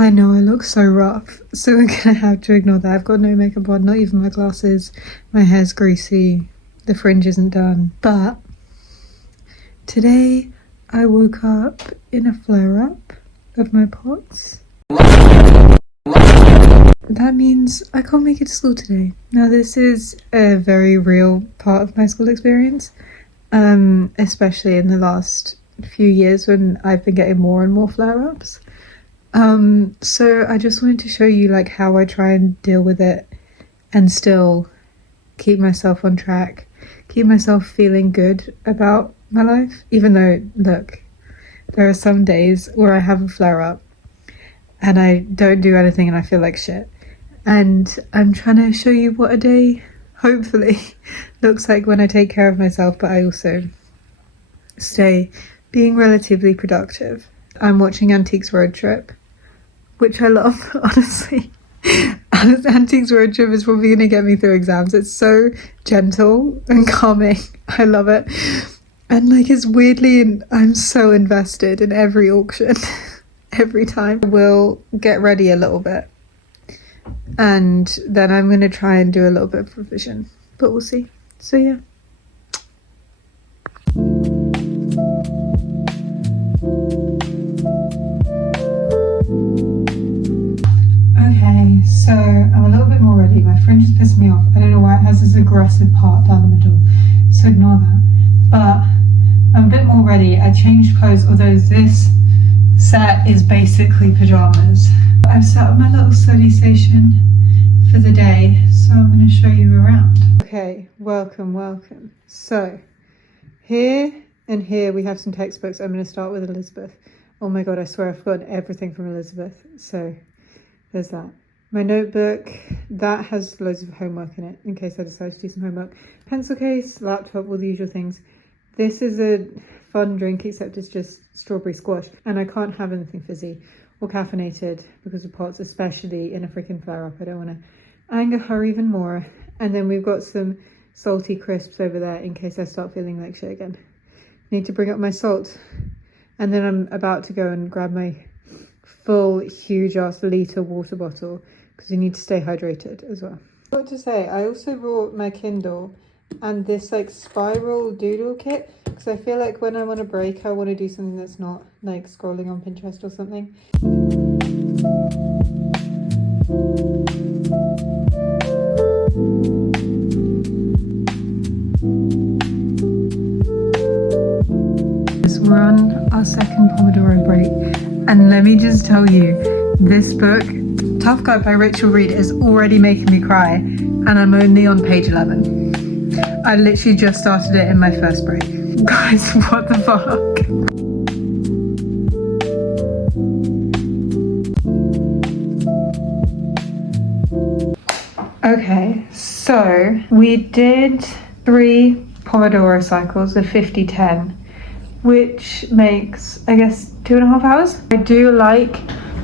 I know I look so rough, so we're gonna have to ignore that. I've got no makeup on, not even my glasses. My hair's greasy, the fringe isn't done. But today I woke up in a flare-up of my POTS. That means I can't make it to school today. Now this is a very real part of my school experience, especially in the last few years when I've been getting more and more flare-ups. So I just wanted to show you like how I try and deal with it and still keep myself on track, keep myself feeling good about my life, even though, look, there are some days where I have a flare-up and I don't do anything and I feel like shit. And I'm trying to show you what a day, hopefully, looks like when I take care of myself, but I also stay being relatively productive. I'm watching Antiques Road Trip, which I love, honestly. Antiques Road Trip is probably going to get me through exams. It's so gentle and calming. I love it. And like it's weirdly, and I'm so invested in every auction, every time. We'll get ready a little bit. And then I'm going to try and do a little bit of revision. But we'll see. So yeah. Okay, so I'm a little bit more ready. My fringe is pissing me off. I don't know why it has this aggressive part down the middle, so ignore that. But I'm a bit more ready. I changed clothes, although this set is basically pajamas. I've set up my little study station for the day, so I'm going to show you around. Okay, welcome. So here and here we have some textbooks. I'm going to start with Elizabeth. Oh my god, I swear I've forgotten everything from Elizabeth. So there's that. My notebook, that has loads of homework in it, in case I decide to do some homework. Pencil case, laptop, all the usual things. This is a fun drink, except it's just strawberry squash. And I can't have anything fizzy or caffeinated because of POTS, especially in a freaking flare-up. I don't want to anger her even more. And then we've got some salty crisps over there in case I start feeling like shit again. Need to bring up my salt. And then I'm about to go and grab my full huge ass litre water bottle because you need to stay hydrated as well. What to say, I also brought my Kindle and this like spiral doodle kit because I feel like when I'm on a break I want to do something that's not like scrolling on Pinterest or something. We're on our second Pomodoro break, and let me just tell you, this book, Tough Guy by Rachel Reed, is already making me cry, and I'm only on page 11. I literally just started it in my first break. Guys, what the fuck? Okay, so we did 3 Pomodoro cycles of 50-10. Which makes, I guess, 2.5 hours. I do like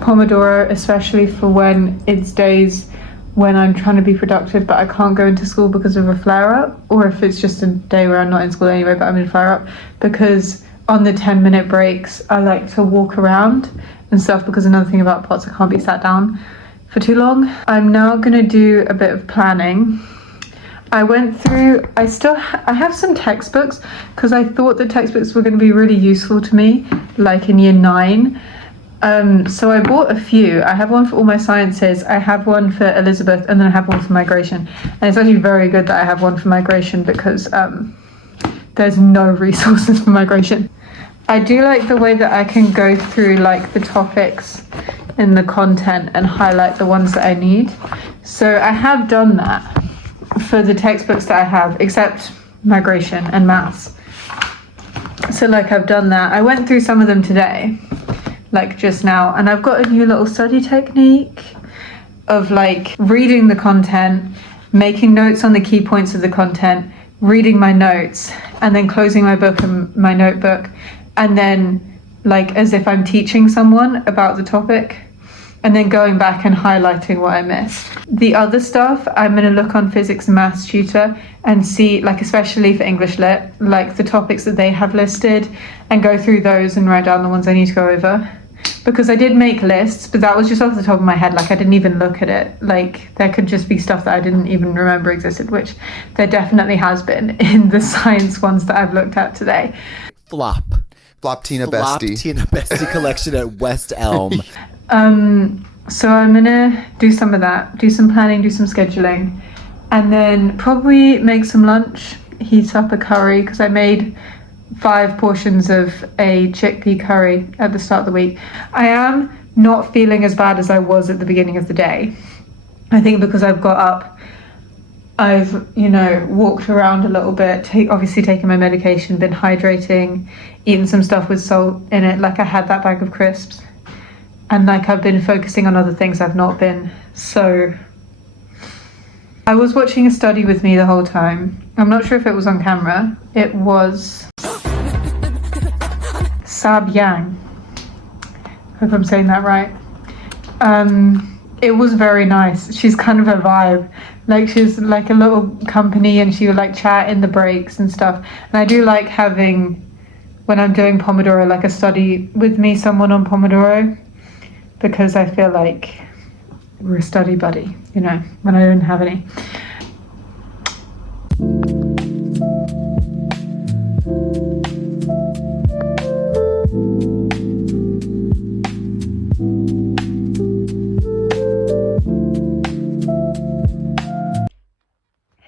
Pomodoro, especially for when it's days when I'm trying to be productive but I can't go into school because of a flare-up, or if it's just a day where I'm not in school anyway but I'm in flare-up, because on the 10-minute breaks I like to walk around and stuff, because another thing about POTS, I can't be sat down for too long. I'm now going to do a bit of planning. I went through, I have some textbooks because I thought the textbooks were going to be really useful to me, like in year 9. So I bought a few. I have one for all my sciences, I have one for Elizabeth, and then I have one for migration. And it's actually very good that I have one for migration because there's no resources for migration. I do like the way that I can go through like the topics in the content and highlight the ones that I need. So I have done that for the textbooks that I have, except migration and maths. So like I've done that. I went through some of them today, like just now, and I've got a new little study technique of like reading the content, making notes on the key points of the content, reading my notes, and then closing my book and my notebook, and then like as if I'm teaching someone about the topic, and then going back and highlighting what I missed. The other stuff, I'm going to look on Physics and Maths Tutor and see, like especially for English Lit, like the topics that they have listed, and go through those and write down the ones I need to go over. because I did make lists, but that was just off the top of my head. Like, I didn't even look at it. Like, there could just be stuff that I didn't even remember existed, which there definitely has been in the science ones that I've looked at today. Flop Tina Bestie collection at West Elm. So I'm gonna do some of that, do some planning, do some scheduling, and then probably make some lunch, heat up a curry, because I made 5 portions of a chickpea curry at the start of the week. I am not feeling as bad as I was at the beginning of the day. I think because I've got up, I've, walked around a little bit, obviously taken my medication, been hydrating, eaten some stuff with salt in it, like I had that bag of crisps. And like I've been focusing on other things, I've not been. So I was watching a study with me the whole time. I'm not sure if it was on camera. It was Sab Yang. Hope I'm saying that right. It was very nice. She's kind of a vibe. Like, she's like a little company, and she would like chat in the breaks and stuff. And I do like having, when I'm doing Pomodoro, like a study with me, someone on Pomodoro, because I feel like we're a study buddy, when I don't have any.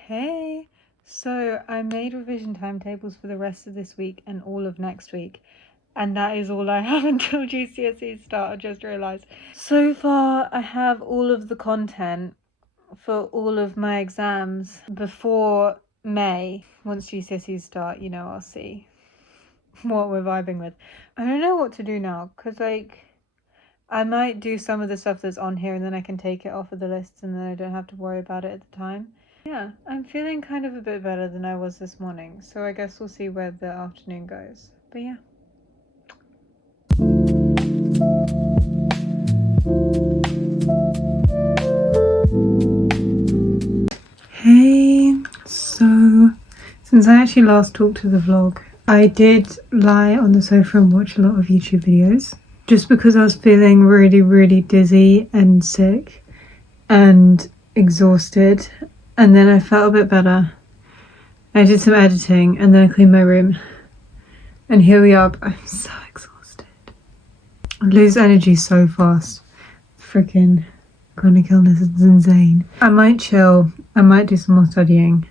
Hey, so I made revision timetables for the rest of this week and all of next week. And that is all I have until GCSEs start, I just realised. So far, I have all of the content for all of my exams before May. Once GCSEs start, I'll see what we're vibing with. I don't know what to do now, because, I might do some of the stuff that's on here and then I can take it off of the lists and then I don't have to worry about it at the time. Yeah, I'm feeling kind of a bit better than I was this morning, so I guess we'll see where the afternoon goes. But yeah. Hey, so since I actually last talked to the vlog, I did lie on the sofa and watch a lot of YouTube videos just because I was feeling really, really dizzy and sick and exhausted, and then I felt a bit better. I did some editing and then I cleaned my room, and here we are. I'm so exhausted. I lose energy so fast. Freaking chronic illness is insane. I might chill. I might do some more studying.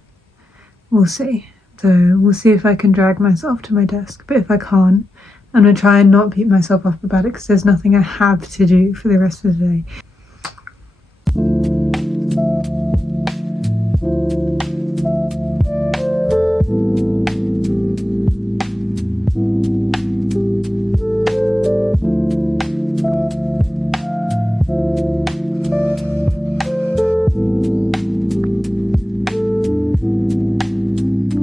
We'll see. So we'll see if I can drag myself to my desk. But if I can't, I'm going to try and not beat myself up about it, because there's nothing I have to do for the rest of the day.